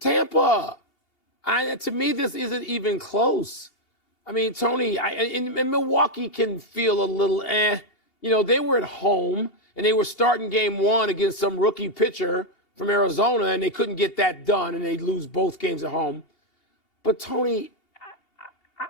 Tampa. To me, this isn't even close. I mean, Tony, and Milwaukee can feel a little You know, they were at home, and they were starting game one against some rookie pitcher from Arizona, and they couldn't get that done, and they lose both games at home. But, Tony,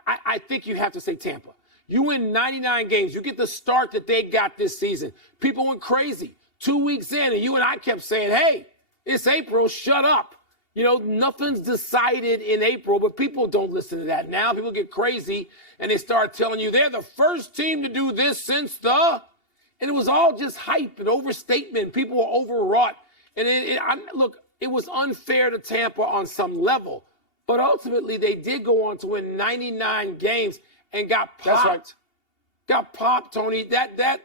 I think you have to say Tampa. You win 99 games. You get the start that they got this season. People went crazy 2 weeks in, and you and I kept saying, hey, it's April, shut up. You know, nothing's decided in April, but people don't listen to that now. People get crazy, and they start telling you they're the first team to do this since the... And it was all just hype and overstatement. People were overwrought. And look, it was unfair to Tampa on some level. But ultimately, they did go on to win 99 games and got popped. That's right. Got popped, Tony. That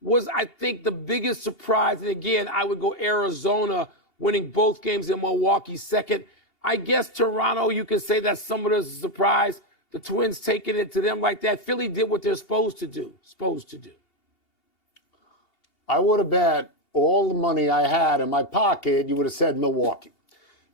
was, I think, the biggest surprise. And again, I would go Arizona winning both games in Milwaukee second. I guess Toronto, you could say that's somewhat of a surprise. The Twins taking it to them like that. Philly did what they're supposed to do. I would have bet all the money I had in my pocket, you would have said Milwaukee.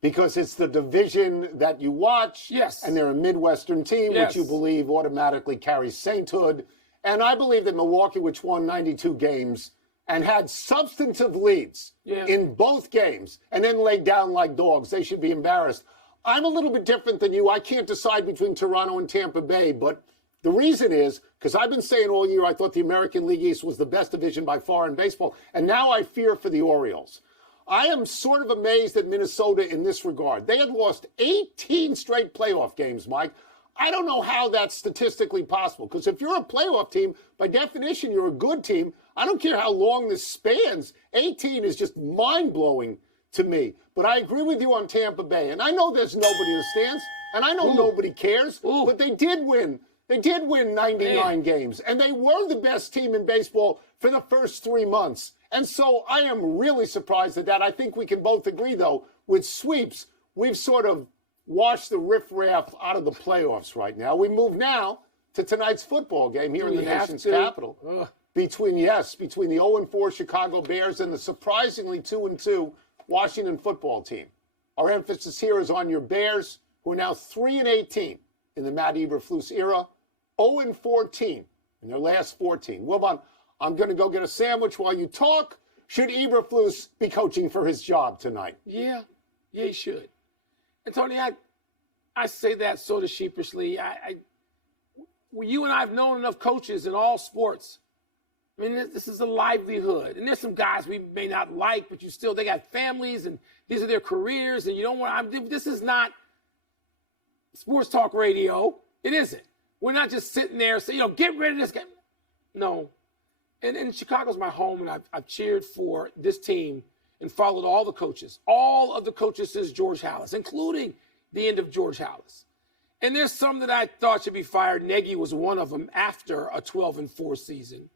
Because it's the division that you watch. Yes. And they're a Midwestern team, Yes. which you believe automatically carries sainthood. And I believe that Milwaukee, which won 92 games and had substantive leads in both games and then laid down like dogs, they should be embarrassed. I'm a little bit different than you. I can't decide between Toronto and Tampa Bay, but the reason is because I've been saying all year I thought the American League East was the best division by far in baseball, and now I fear for the Orioles. I am sort of amazed at Minnesota in this regard. They had lost 18 straight playoff games, Mike. I don't know how that's statistically possible, because if you're a playoff team, by definition, you're a good team. I don't care how long this spans. 18 is just mind-blowing to me. But I agree with you on Tampa Bay, and I know there's nobody in the stands, and I know nobody cares, but they did win. They did win 99 games, and they were the best team in baseball for the first 3 months. And so I am really surprised at that. I think we can both agree, though, with sweeps, we've sort of washed the riffraff out of the playoffs right now. We move now to tonight's football game here in the nation's capital. Between the 0-4 Chicago Bears and the surprisingly 2-2 Washington football team. Our emphasis here is on your Bears, who are now 3-18 in the Matt Eberflus era, 0-14 in their last 14. Wilbon, I'm going to go get a sandwich while you talk. Should Eberflus be coaching for his job tonight? Yeah, he should. And Tony, I say that sort of sheepishly. You and I have known enough coaches in all sports. I mean, this is a livelihood. And there's some guys we may not like, but they got families, and these are their careers, and you don't want, this is not sports talk radio. It isn't. We're not just sitting there saying, get rid of this guy. No. And Chicago's my home, and I've cheered for this team and followed all the coaches, all of the coaches since George Halas, including the end of George Halas. And there's some that I thought should be fired. Nagy was one of them after a 12-4 season.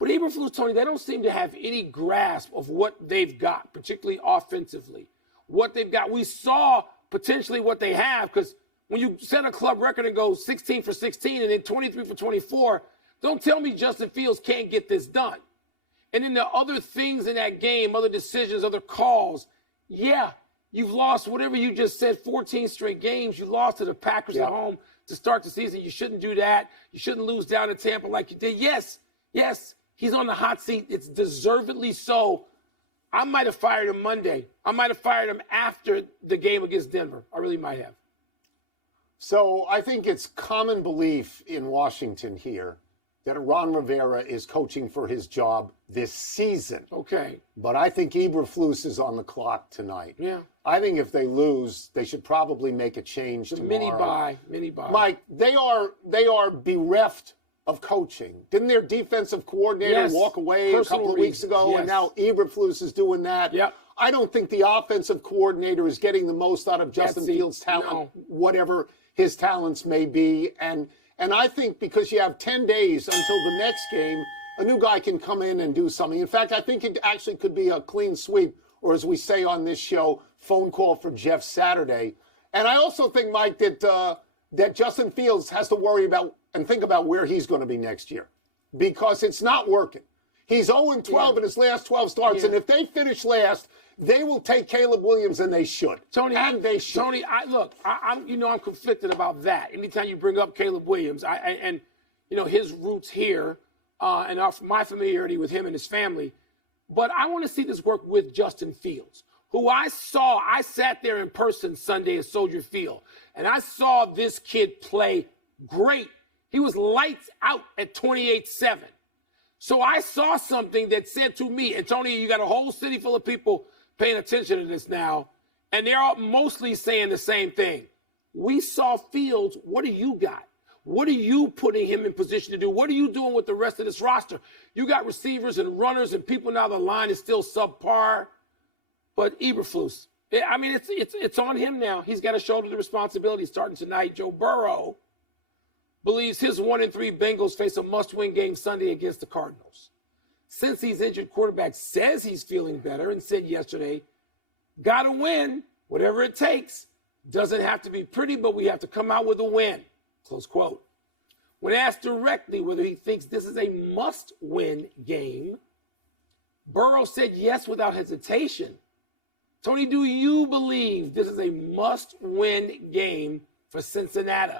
But Eberflus, Tony, they don't seem to have any grasp of what they've got, particularly offensively. What they've got. We saw potentially what they have, because when you set a club record and go 16 for 16 and then 23 for 24, don't tell me Justin Fields can't get this done. And then the other things in that game, other decisions, other calls, you've lost whatever you just said, 14 straight games. You lost to the Packers at home to start the season. You shouldn't do that. You shouldn't lose down to Tampa like you did. Yes, he's on the hot seat. It's deservedly so. I might have fired him Monday. I might have fired him after the game against Denver. I really might have. So I think it's common belief in Washington here that Ron Rivera is coaching for his job this season. Okay. But I think Eberflus is on the clock tonight. Yeah. I think if they lose, they should probably make a change tomorrow. Mini buy. Mike, they are bereft of coaching. Didn't their defensive coordinator walk away a couple of weeks ago, and now Eberflus is doing that? Yep. I don't think the offensive coordinator is getting the most out of Justin Fields' talent, whatever his talents may be. And I think because you have 10 days until the next game, a new guy can come in and do something. In fact, I think it actually could be a clean sweep, or as we say on this show, phone call for Jeff Saturday. And I also think, Mike, that Justin Fields has to worry about and think about where he's going to be next year, because it's not working. He's 0-12 in his last 12 starts, and if they finish last, they will take Caleb Williams, and they should. Tony, and they should. Tony, I'm conflicted about that. Anytime you bring up Caleb Williams, and his roots here, and my familiarity with him and his family, but I want to see this work with Justin Fields, who I sat there in person Sunday at Soldier Field, and I saw this kid play great. He was lights out at 28-7. So I saw something that said to me, and Tony, you got a whole city full of people paying attention to this now, and they're all mostly saying the same thing. We saw Fields. What do you got? What are you putting him in position to do? What are you doing with the rest of this roster? You got receivers and runners and people now. The line is still subpar. But Eberflus, I mean, it's on him now. He's got to shoulder the responsibility starting tonight. Joe Burrow believes his 1-3 Bengals face a must-win game Sunday against the Cardinals. Since he's injured, quarterback says he's feeling better and said yesterday, got to win, whatever it takes. Doesn't have to be pretty, but we have to come out with a win. Close quote. When asked directly whether he thinks this is a must-win game, Burrow said yes without hesitation. Tony, do you believe this is a must-win game for Cincinnati?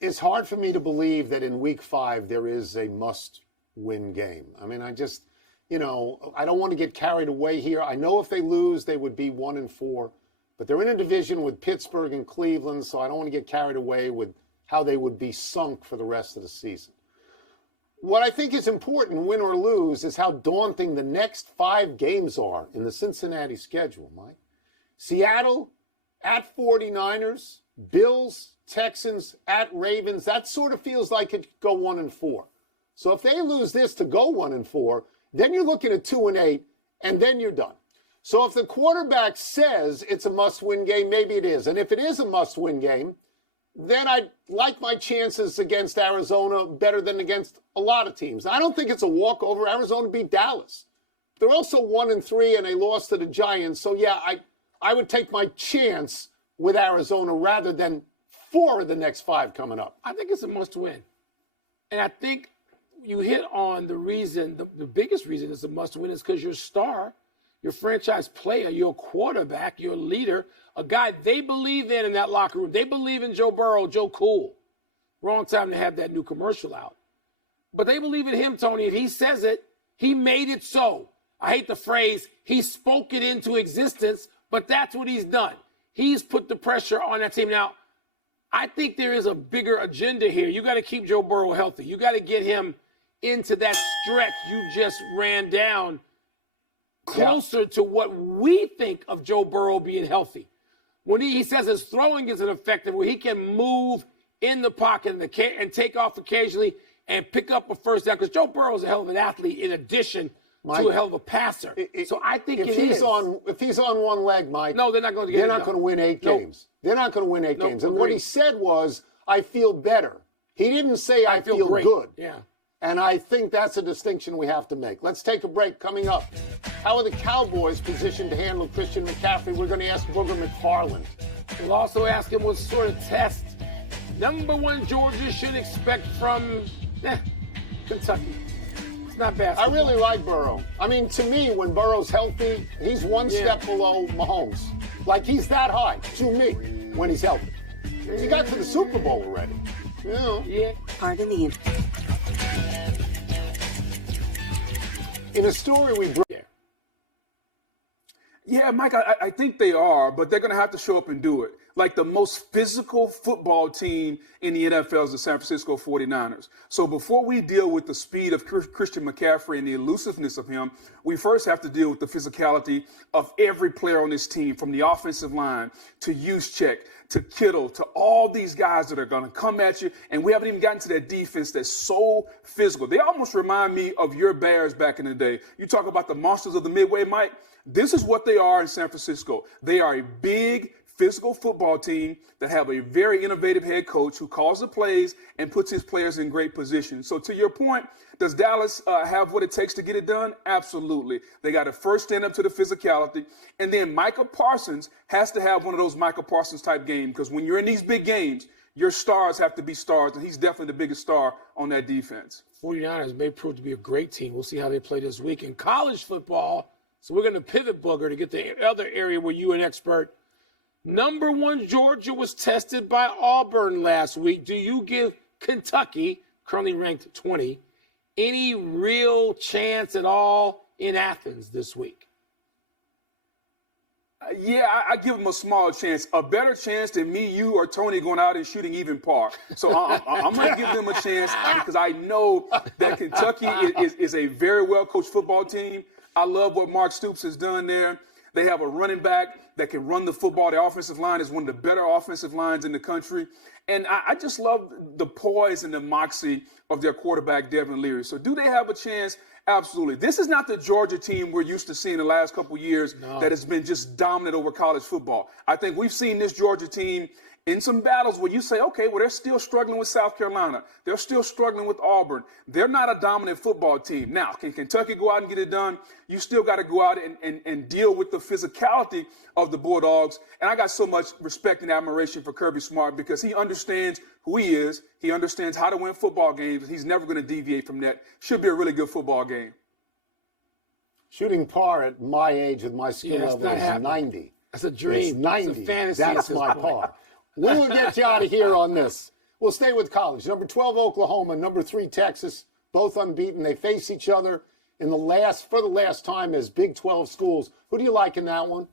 It's hard for me to believe that in Week 5 there is a must-win game. I mean, I just, I don't want to get carried away here. I know if they lose, they would be 1-4. But they're in a division with Pittsburgh and Cleveland, so I don't want to get carried away with how they would be sunk for the rest of the season. What I think is important, win or lose, is how daunting the next 5 games are in the Cincinnati schedule, Mike. Seattle at 49ers, Bills, Texans at Ravens. That sort of feels like it could go 1-4. So if they lose this to go 1-4, then you're looking at 2-8, and then you're done. So if the quarterback says it's a must-win game, maybe it is. And if it is a must-win game, then I like my chances against Arizona better than against a lot of teams. I don't think it's a walkover. Arizona beat Dallas. They're also 1-3, and they lost to the Giants. So, yeah, I would take my chance with Arizona rather than 4 of the next 5 coming up. I think it's a must-win. And I think you hit on the reason, the biggest reason it's a must-win is because your star, your franchise player, your quarterback, your leader, a guy they believe in that locker room. They believe in Joe Burrow, Joe Cool. Wrong time to have that new commercial out. But they believe in him, Tony. If he says it, he made it so. I hate the phrase, he spoke it into existence, but that's what he's done. He's put the pressure on that team. Now, I think there is a bigger agenda here. You got to keep Joe Burrow healthy. You got to get him into that stretch you just ran down closer to what we think of Joe Burrow being healthy. When he says his throwing isn't effective, where he can move in the pocket and take off occasionally and pick up a first down, because Joe Burrow is a hell of an athlete in addition to a hell of a passer. So I think if he's on one leg, Mike, no, they're not going to get it. They're not going to win 8 games. They're not going to win 8 games. And what he said was, I feel better. He didn't say I feel good. Yeah. And I think that's a distinction we have to make. Let's take a break. Coming up, how are the Cowboys positioned to handle Christian McCaffrey? We're going to ask Booger McFarland. We'll also ask him what sort of test number 1 Georgia should expect from Kentucky. It's not bad. I really like Burrow. I mean, to me, when Burrow's healthy, he's one step below Mahomes. Like, he's that high, to me, when he's healthy. He got to the Super Bowl already. Yeah. Pardon the In a story we broke. Yeah, Mike, I think they are, but they're going to have to show up and do it. Like the most physical football team in the NFL is the San Francisco 49ers. So before we deal with the speed of Christian McCaffrey and the elusiveness of him, we first have to deal with the physicality of every player on this team, from the offensive line to Juszczyk to Kittle to all these guys that are going to come at you. And we haven't even gotten to that defense that's so physical. They almost remind me of your Bears back in the day. You talk about the monsters of the Midway, Mike. This is what they are in San Francisco. They are a big, physical football team that have a very innovative head coach who calls the plays and puts his players in great position. So to your point, does Dallas have what it takes to get it done? Absolutely. They got to first stand up to the physicality. And then Micah Parsons has to have one of those Micah Parsons type games, because when you're in these big games, your stars have to be stars, and he's definitely the biggest star on that defense. 49ers may prove to be a great team. We'll see how they play this week. In college football, So we're going to pivot, Booger, to get the other area where you're an expert. Number 1 Georgia was tested by Auburn last week. Do you give Kentucky, currently ranked 20, any real chance at all in Athens this week? Yeah, I give them a small chance, a better chance than me, you, or Tony going out and shooting even par. So I'm going to give them a chance because I know that Kentucky is a very well-coached football team. I love what Mark Stoops has done there. They have a running back that can run the football. Their offensive line is one of the better offensive lines in the country. And I just love the poise and the moxie of their quarterback, Devin Leary. So do they have a chance? Absolutely. This is not the Georgia team we're used to seeing the last couple of years that has been just dominant over college football. I think we've seen this Georgia team in some battles where you say, okay, well, they're still struggling with South Carolina. They're still struggling with Auburn. They're not a dominant football team. Now, can Kentucky go out and get it done? You still got to go out and deal with the physicality of the Bulldogs. And I got so much respect and admiration for Kirby Smart because he understands who he is. He understands how to win football games. He's never going to deviate from that. Should be a really good football game. Shooting par at my age with my skill level is 90. That's a dream. It's 90. It's a fantasy. That's my par. We will get you out of here on this. We'll stay with college. Number 12, Oklahoma. Number 3, Texas. Both unbeaten. They face each other for the last time as Big 12 schools. Who do you like in that one?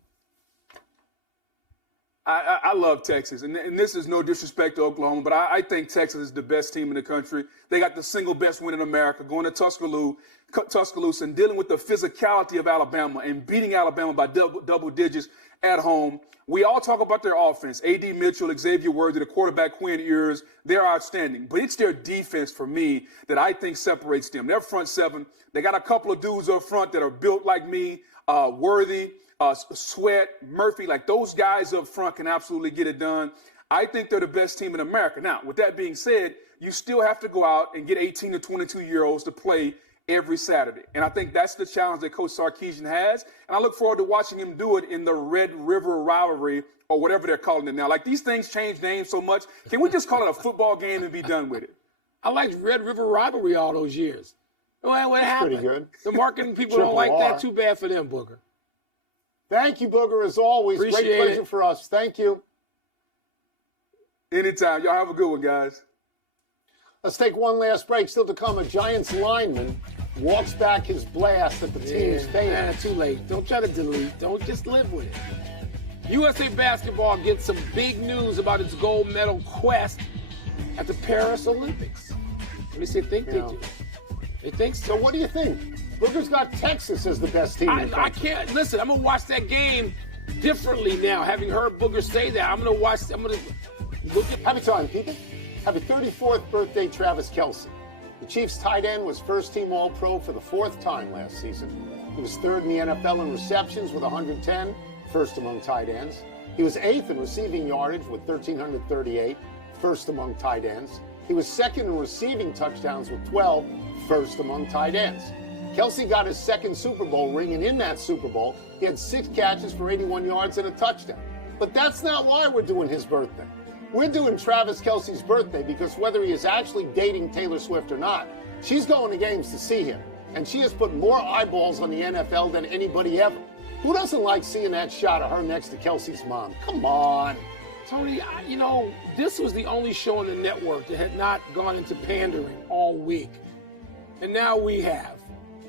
I love Texas, and this is no disrespect to Oklahoma, but I think Texas is the best team in the country. They got the single best win in America, going to Tuscaloosa and dealing with the physicality of Alabama and beating Alabama by double digits at home. We all talk about their offense. A.D. Mitchell, Xavier Worthy, the quarterback, Quinn Ewers, they're outstanding. But it's their defense, for me, that I think separates them. Their front seven, they got a couple of dudes up front that are built like me, Worthy, Sweat, Murphy, like those guys up front can absolutely get it done. I think they're the best team in America. Now, with that being said, you still have to go out and get 18 to 22-year-olds to play every Saturday. And I think that's the challenge that Coach Sarkisian has. And I look forward to watching him do it in the Red River rivalry or whatever they're calling it now. Like, these things change names so much. Can we just call it a football game and be done with it? I liked Red River rivalry all those years. Well, what happened? Pretty good. The marketing people don't like that. Too bad for them, Booger. Thank you, Booger, as always. Appreciate Great pleasure for us. Thank you. Anytime. Y'all have a good one, guys. Let's take one last break. Still to come, a Giants lineman walks back his blast at the team's fans. Too late. Don't try to delete. Don't just live with it. USA Basketball gets some big news about its gold medal quest at the Paris Olympics. Let me see if they do. They think so. So what do you think? Booger's got Texas as the best team. I can't listen. I'm gonna watch that game differently now. Having heard Booger say that, I'm gonna look at. Happy time, people. Happy 34th birthday, Travis Kelce. The Chiefs' tight end was first-team All-Pro for the 4th time last season. He was 3rd in the NFL in receptions with 110, first among tight ends. He was 8th in receiving yardage with 1,338, first among tight ends. He was 2nd in receiving touchdowns with 12, first among tight ends. Kelce got his 2nd Super Bowl ring, and in that Super Bowl, he had 6 catches for 81 yards and a touchdown. But that's not why we're doing his birthday. We're doing Travis Kelce's birthday because whether he is actually dating Taylor Swift or not, she's going to games to see him. And she has put more eyeballs on the NFL than anybody ever. Who doesn't like seeing that shot of her next to Kelce's mom? Come on. Tony, this was the only show on the network that had not gone into pandering all week. And now we have.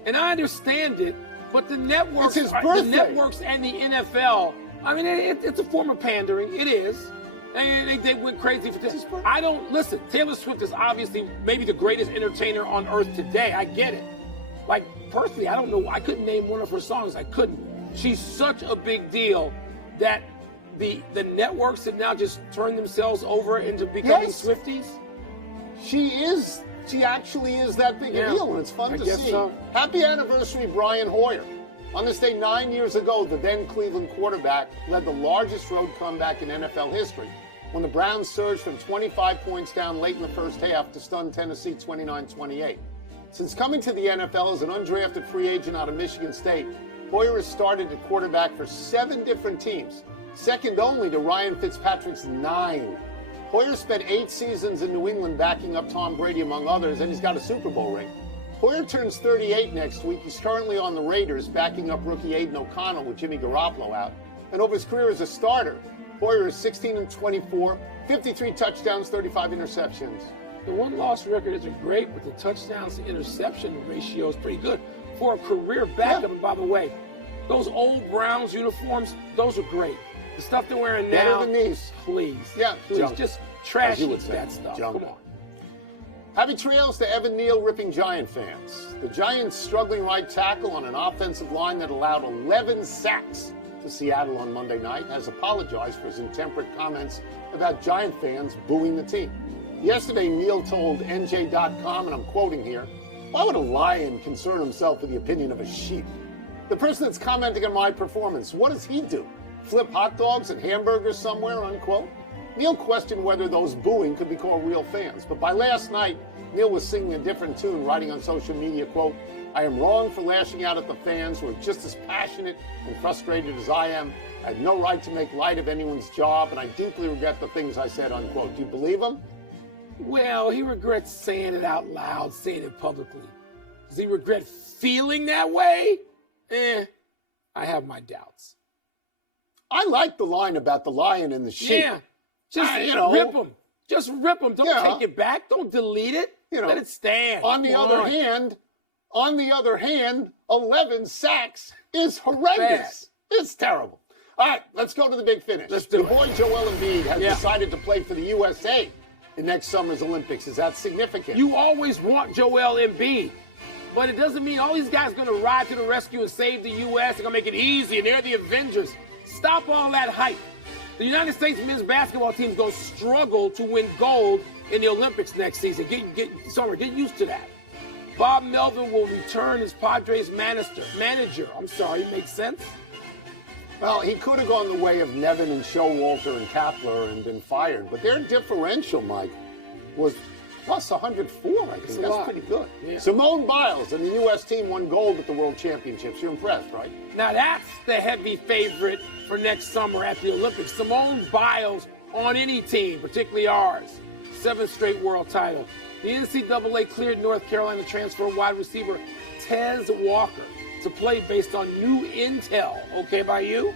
And I understand it, but the networks, and the NFL, I mean, it's a form of pandering. It is. And they went crazy for this. I don't listen. Taylor Swift is obviously maybe the greatest entertainer on earth today. I get it. Like, personally, I don't know. I couldn't name one of her songs. I couldn't. She's such a big deal that the networks have now just turned themselves over into becoming Swifties. She actually is that big a deal, and it's fun to see. So. Happy anniversary, Brian Hoyer. On this day 9 years ago, the then Cleveland quarterback led the largest road comeback in NFL history when the Browns surged from 25 points down late in the first half to stun Tennessee 29-28. Since coming to the NFL as an undrafted free agent out of Michigan State, Hoyer has started at quarterback for 7 different teams, second only to Ryan Fitzpatrick's 9. Hoyer spent 8 seasons in New England backing up Tom Brady, among others, and he's got a Super Bowl ring. Poyer turns 38 next week. He's currently on the Raiders, backing up rookie Aiden O'Connell with Jimmy Garoppolo out. And over his career as a starter, Poyer is 16-24, 53 touchdowns, 35 interceptions. The one-loss record isn't great, but the touchdowns to interception ratio is pretty good for a career backup. Yeah. And by the way, those old Browns uniforms, those are great. The stuff they're wearing now, Better than these. Please. Yeah, please, junk. just As trash you would say. that stuff. Junk. Come on. Happy trails to Evan Neal ripping Giant fans. The Giants' struggling right tackle on an offensive line that allowed 11 sacks to Seattle on Monday night has apologized for his intemperate comments about Giant fans booing the team. Yesterday, Neal told NJ.com, and I'm quoting here, "Why would a lion concern himself with the opinion of a sheep? The person that's commenting on my performance, what does he do? Flip hot dogs and hamburgers somewhere," unquote. Neal questioned whether those booing could be called real fans. But by last night, Neal was singing a different tune, writing on social media, quote, "I am wrong for lashing out at the fans who are just as passionate and frustrated as I am. I had no right to make light of anyone's job, and I deeply regret the things I said," unquote. Do you believe him? Well, he regrets saying it out loud, saying it publicly. Does he regret feeling that way? I have my doubts. I like the line about the lion and the sheep. Yeah, just rip them. Just rip them. Don't take it back. Don't delete it. Let it stand. On the other hand, 11 sacks is horrendous. It's terrible. All right, let's go to the big finish. Let's do it. Your boy Joel Embiid has decided to play for the USA in next summer's Olympics. Is that significant? You always want Joel Embiid, but it doesn't mean all these guys are going to ride to the rescue and save the U.S. They're going to make it easy, and they're the Avengers. Stop all that hype. The United States men's basketball team is going to struggle to win gold in the Olympics next season. Get used to that. Bob Melvin will return as Padres manager. Makes sense? Well, he could have gone the way of Nevin and Showalter and Kapler and been fired, but their differential, Mike, was plus 104. I think that's pretty good. Yeah. Simone Biles and the U.S. team won gold at the World Championships. You're impressed, right? Now that's the heavy favorite for next summer at the Olympics. Simone Biles on any team, particularly ours. 7th straight world title. The NCAA cleared North Carolina transfer wide receiver Tez Walker to play based on new intel. Okay by you?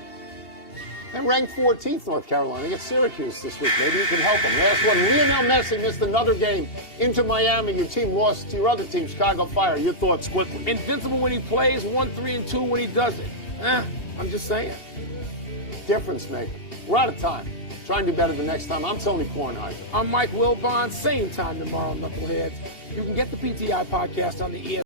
And ranked 14th, North Carolina against Syracuse this week. Maybe you can help them. Last one, Lionel Messi missed another game into Miami. Your team lost to your other team, Chicago Fire. Your thoughts quickly. Invincible when he plays, 1-3-2 when he doesn't. I'm just saying. Difference maker. We're out of time. Try and do better the next time. I'm Tony Kornheiser. I'm Mike Wilbon. Same time tomorrow, Knuckleheads. You can get the PTI podcast on the ESPN